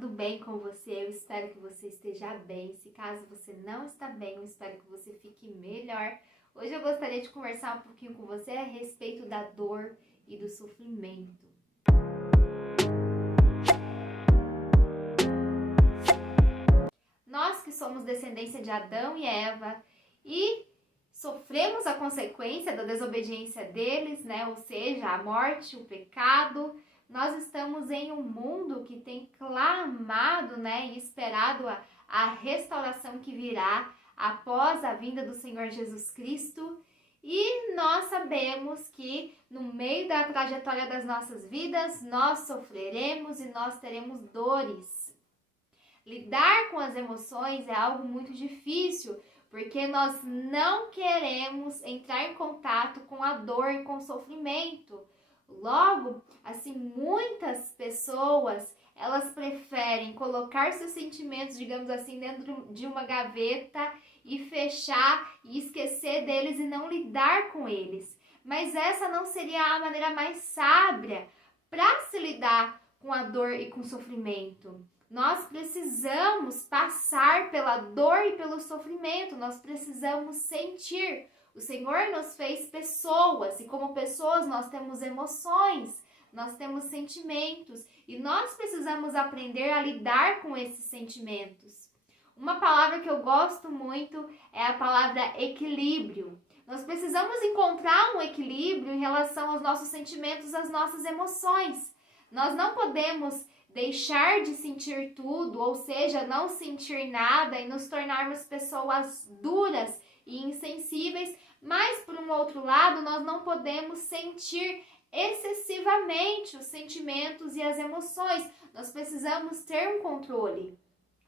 tudo bem com você? Eu espero que você esteja bem. Se caso você não está bem, eu espero que você fique melhor. Hoje eu gostaria de conversar um pouquinho com você a respeito da dor e do sofrimento. Nós que somos descendência de Adão e Eva e sofremos a consequência da desobediência deles, né? Ou seja, a morte, o pecado. Nós estamos em um mundo que tem clamado, né, e esperado a restauração que virá após a vinda do Senhor Jesus Cristo. E nós sabemos que no meio da trajetória das nossas vidas, nós sofreremos e nós teremos dores. Lidar com as emoções é algo muito difícil, porque nós não queremos entrar em contato com a dor e com o sofrimento. Logo, assim, muitas pessoas, elas preferem colocar seus sentimentos, digamos assim, dentro de uma gaveta e fechar e esquecer deles e não lidar com eles. Mas essa não seria a maneira mais sábia para se lidar com a dor e com o sofrimento. Nós precisamos passar pela dor e pelo sofrimento, nós precisamos sentir. O Senhor nos fez pessoas e como pessoas nós temos emoções, nós temos sentimentos e nós precisamos aprender a lidar com esses sentimentos. Uma palavra que eu gosto muito é a palavra equilíbrio. Nós precisamos encontrar um equilíbrio em relação aos nossos sentimentos, às nossas emoções. Nós não podemos deixar de sentir tudo, ou seja, não sentir nada e nos tornarmos pessoas duras e insensíveis, mas por um outro lado, nós não podemos sentir excessivamente os sentimentos e as emoções. Nós precisamos ter um controle.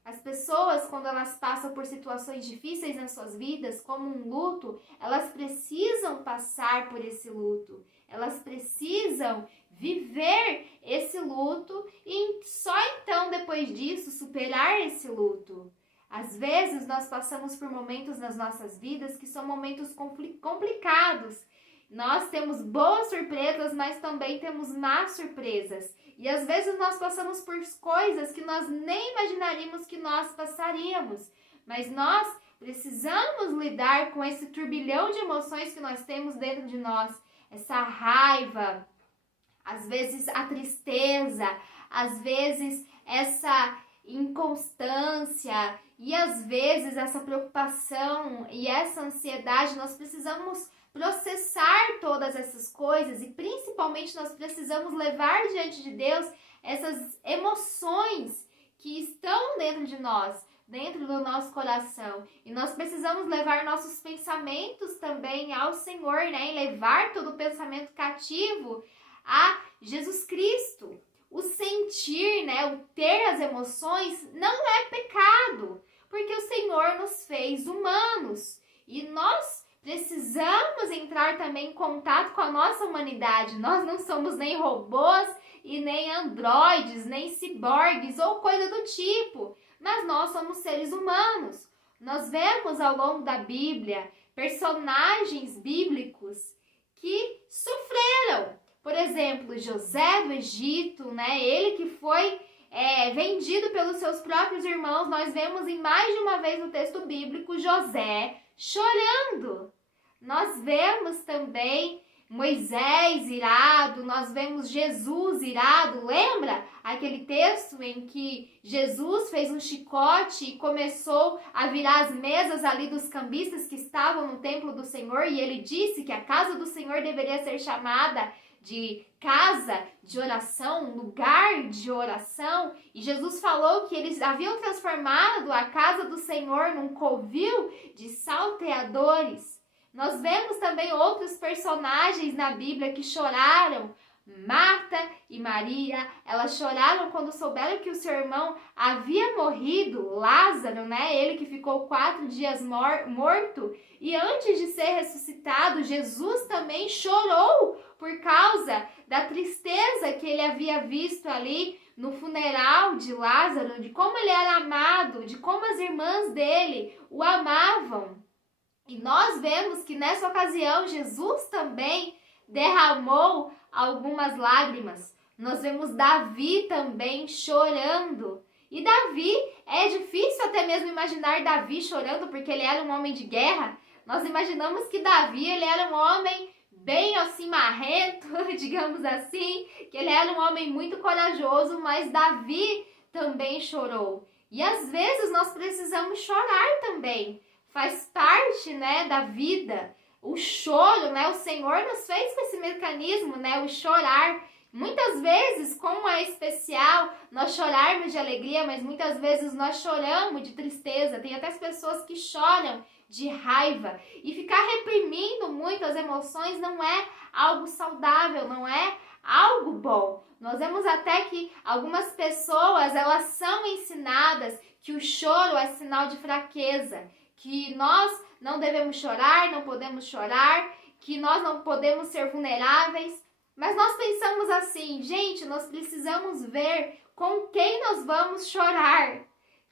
As pessoas, quando elas passam por situações difíceis nas suas vidas, como um luto, elas precisam passar por esse luto. Elas precisam viver esse luto e só então, depois disso, superar esse luto. Às vezes, nós passamos por momentos nas nossas vidas que são momentos complicados. Nós temos boas surpresas, mas também temos más surpresas. E às vezes nós passamos por coisas que nós nem imaginaríamos que nós passaríamos. Mas nós precisamos lidar com esse turbilhão de emoções que nós temos dentro de nós. Essa raiva, às vezes a tristeza, às vezes essa inconstância e às vezes essa preocupação e essa ansiedade. Nós precisamos processar todas essas coisas e principalmente nós precisamos levar diante de Deus essas emoções que estão dentro de nós, dentro do nosso coração. E nós precisamos levar nossos pensamentos também ao Senhor, né? E levar todo o pensamento cativo a Jesus Cristo. O sentir, né? O ter as emoções não é pecado, porque o Senhor nos fez humanos e nós precisamos entrar também em contato com a nossa humanidade. Nós não somos nem robôs e nem androides, nem ciborgues ou coisa do tipo, mas nós somos seres humanos. Nós vemos ao longo da Bíblia personagens bíblicos que sofreram. Por exemplo, José do Egito, né? Ele que foi vendido pelos seus próprios irmãos. Nós vemos em mais de uma vez no texto bíblico José chorando. Nós vemos também Moisés irado, nós vemos Jesus irado. Lembra aquele texto em que Jesus fez um chicote e começou a virar as mesas ali dos cambistas que estavam no templo do Senhor, e ele disse que a casa do Senhor deveria ser chamada de casa de oração, lugar de oração, e Jesus falou que eles haviam transformado a casa do Senhor num covil de salteadores. Nós vemos também outros personagens na Bíblia que choraram. Marta e Maria, elas choraram quando souberam que o seu irmão havia morrido, Lázaro, né? Ele que ficou 4 dias morto. E antes de ser ressuscitado, Jesus também chorou por causa da tristeza que ele havia visto ali no funeral de Lázaro, de como ele era amado, de como as irmãs dele o amavam. E nós vemos que nessa ocasião Jesus também derramou algumas lágrimas. Nós vemos Davi também chorando. E Davi, é difícil até mesmo imaginar Davi chorando porque ele era um homem de guerra. Nós imaginamos que Davi, ele era um homem bem assim marrento, digamos assim, que ele era um homem muito corajoso, mas Davi também chorou. E às vezes nós precisamos chorar também. Faz parte, né, da vida. O choro, né, o Senhor nos fez com esse mecanismo, né, o chorar. Muitas vezes, como é especial nós chorarmos de alegria, mas muitas vezes nós choramos de tristeza. Tem até as pessoas que choram de raiva. E ficar reprimindo muito as emoções não é algo saudável, não é algo bom. Nós vemos até que algumas pessoas, elas são ensinadas que o choro é sinal de fraqueza, que nós não devemos chorar, não podemos chorar, que nós não podemos ser vulneráveis. Mas nós pensamos assim, gente, nós precisamos ver com quem nós vamos chorar,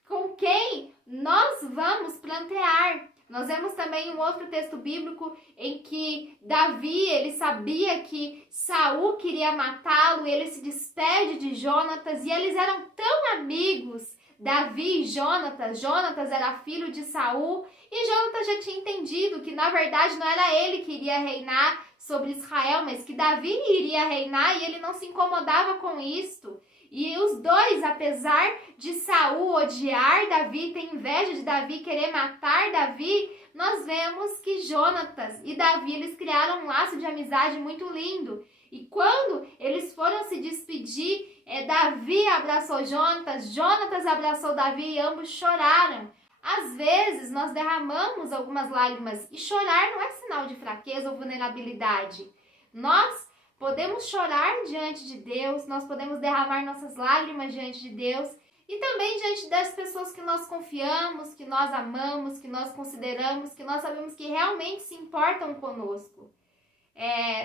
com quem nós vamos plantear. Nós vemos também um outro texto bíblico em que Davi, ele sabia que Saul queria matá-lo, e ele se despede de Jonatas, e eles eram tão amigos, Davi e Jonatas. Jonatas era filho de Saul, e Jonatas já tinha entendido que na verdade não era ele que iria reinar sobre Israel, mas que Davi iria reinar, e ele não se incomodava com isto. E os dois, apesar de Saul odiar Davi, ter inveja de Davi, querer matar Davi, nós vemos que Jonatas e Davi, eles criaram um laço de amizade muito lindo. E quando eles foram se despedir, Davi abraçou Jonatas, Jonatas abraçou Davi e ambos choraram. Às vezes nós derramamos algumas lágrimas, e chorar não é sinal de fraqueza ou vulnerabilidade. Nós podemos chorar diante de Deus, nós podemos derramar nossas lágrimas diante de Deus e também diante das pessoas que nós confiamos, que nós amamos, que nós consideramos, que nós sabemos que realmente se importam conosco.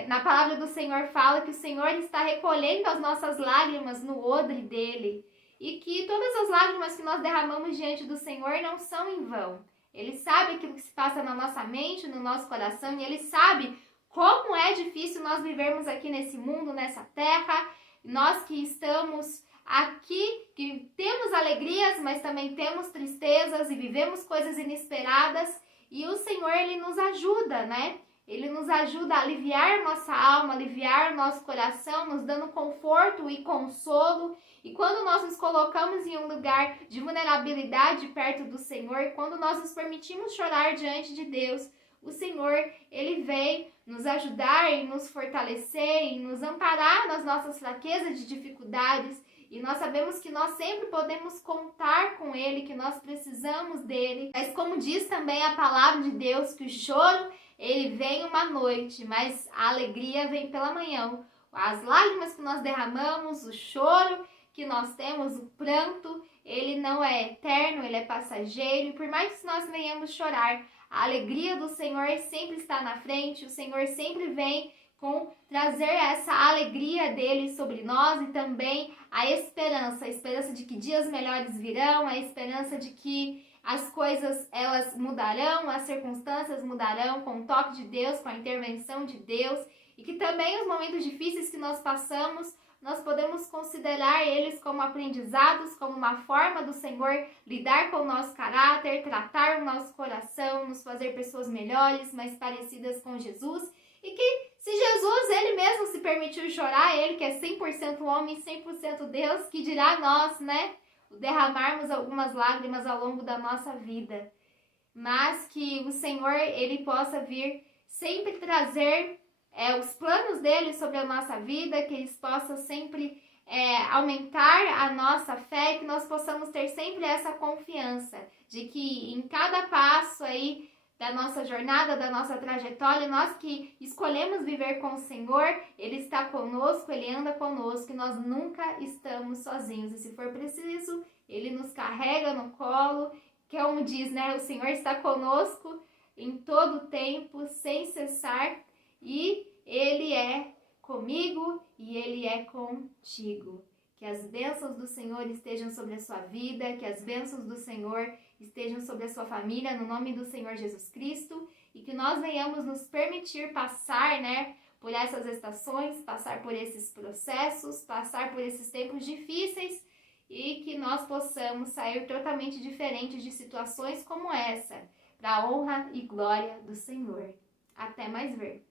Na palavra do Senhor fala que o Senhor está recolhendo as nossas lágrimas no odre dele e que todas as lágrimas que nós derramamos diante do Senhor não são em vão. Ele sabe aquilo que se passa na nossa mente, no nosso coração, e Ele sabe como é difícil nós vivermos aqui nesse mundo, nessa terra, nós que estamos aqui, que temos alegrias, mas também temos tristezas e vivemos coisas inesperadas, e o Senhor, Ele nos ajuda, né? Ele nos ajuda a aliviar nossa alma, aliviar nosso coração, nos dando conforto e consolo. E quando nós nos colocamos em um lugar de vulnerabilidade perto do Senhor, quando nós nos permitimos chorar diante de Deus, o Senhor, Ele vem nos ajudar e nos fortalecer e nos amparar nas nossas fraquezas de dificuldades. E nós sabemos que nós sempre podemos contar com Ele, que nós precisamos dEle. Mas como diz também a palavra de Deus, que o choro, ele vem uma noite, mas a alegria vem pela manhã. As lágrimas que nós derramamos, o choro que nós temos, o pranto, ele não é eterno, ele é passageiro. E por mais que nós venhamos chorar, a alegria do Senhor sempre está na frente, o Senhor sempre vem com trazer essa alegria dele sobre nós e também a esperança de que dias melhores virão, a esperança de que as coisas elas mudarão, as circunstâncias mudarão com o toque de Deus, com a intervenção de Deus, e que também os momentos difíceis que nós passamos, nós podemos considerar eles como aprendizados, como uma forma do Senhor lidar com o nosso caráter, tratar o nosso coração, nos fazer pessoas melhores, mais parecidas com Jesus. E que se Jesus, Ele mesmo se permitiu chorar, Ele que é 100% homem, 100% Deus, que dirá nós, né? Derramarmos algumas lágrimas ao longo da nossa vida. Mas que o Senhor, Ele possa vir sempre trazer os planos dele sobre a nossa vida, que eles possam sempre aumentar a nossa fé, que nós possamos ter sempre essa confiança de que em cada passo aí da nossa jornada, da nossa trajetória, nós que escolhemos viver com o Senhor, Ele está conosco, Ele anda conosco e nós nunca estamos sozinhos. E se for preciso, Ele nos carrega no colo, que como diz, né? O Senhor está conosco em todo o tempo, sem cessar, e Ele é comigo e Ele é contigo. Que as bênçãos do Senhor estejam sobre a sua vida, que as bênçãos do Senhor estejam sobre a sua família, no nome do Senhor Jesus Cristo, e que nós venhamos nos permitir passar, né, por essas estações, passar por esses processos, passar por esses tempos difíceis, e que que nós possamos sair totalmente diferentes de situações como essa, para a honra e glória do Senhor. Até mais ver.